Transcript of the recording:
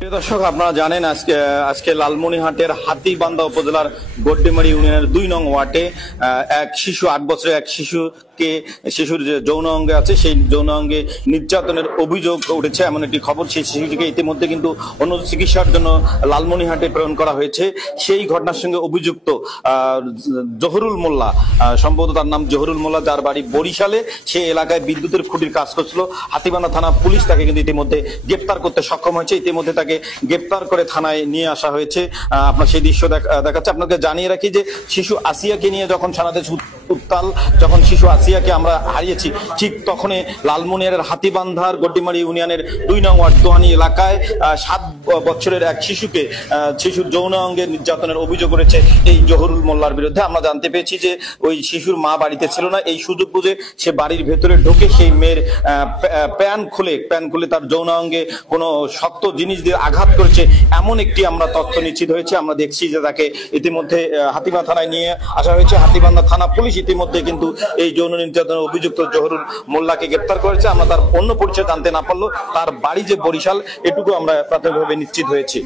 প্রিয় দর্শক, আপনারা জানেন আজকে আজকে লালমনিরহাটের হাতীবান্ধা উপজেলার গড্ডিমারি ইউনিয়নের ২ নং ওয়ার্ডে এক শিশু ৮ বছরের এক শিশুর যে যৌন অঙ্গে আছে সেই যৌন অঙ্গে নির্যাতনের অভিযোগ উঠেছে এমন একটি খবর। সেই শিশুটিকে ইতিমধ্যে কিন্তু অন্য চিকিৎসার জন্য লালমনিরহাটে প্রেরণ করা হয়েছে। সেই ঘটনার সঙ্গে অভিযুক্ত জহুরুল মোল্লা, সম্ভবত তার নাম জহুরুল মোল্লা, যার বাড়ি বরিশালে, সে এলাকায় বিদ্যুতের খুঁটির কাজ করছিল। হাতীবান্ধা থানা পুলিশ তাকে কিন্তু ইতিমধ্যে গ্রেপ্তার করতে সক্ষম হয়েছে। ইতিমধ্যে তাকে গ্রেপ্তার করে থানায় নিয়ে আসা হয়েছে। আপনার সেই দৃশ্য দেখাচ্ছে। আপনাকে জানিয়ে রাখি যে শিশু আসিয়াকে নিয়ে যখন সারা দেশ উত্তাল, যখন শিশু আসিয়াকে আমরা হারিয়েছি, ঠিক তখনই লালমনিরহাটের হাতীবান্ধার গড্ডিমারি ইউনিয়নের ২ নং ওয়ার্ড দোহানি এলাকায় ৭ বছরের এক শিশুর যৌন অঙ্গে নির্যাতনের অভিযোগ করেছে এই জহুরুল মোল্লার বিরুদ্ধে। আমরা জানতে পেরেছি যে ওই শিশুর মা বাড়িতে ছিল না। এই সুযোগ বুঝে সে বাড়ির ভেতরে ঢুকে সেই মেয়ের প্যান্ট খুলে তার যৌন অঙ্গে কোনো শক্ত জিনিস দিয়ে আঘাত করেছে, এমন একটি আমরা তথ্য নিশ্চিত হয়েছে। আমরা দেখছি যে তাকে ইতিমধ্যে হাতীবান্ধা থানায় নিয়ে আসা হয়েছে। হাতীবান্ধা থানা পুলিশ ইতিমধ্যে কিন্তু এই যৌন নির্যাতনের অভিযুক্ত জহুরুল মোল্লাকে গ্রেপ্তার করেছে। আমরা তার অন্য পরিচয় জানতে না পারলেও তার বাড়ি যে বরিশাল, এটুকু আমরা প্রাথমিকভাবে নিশ্চিত হয়েছি।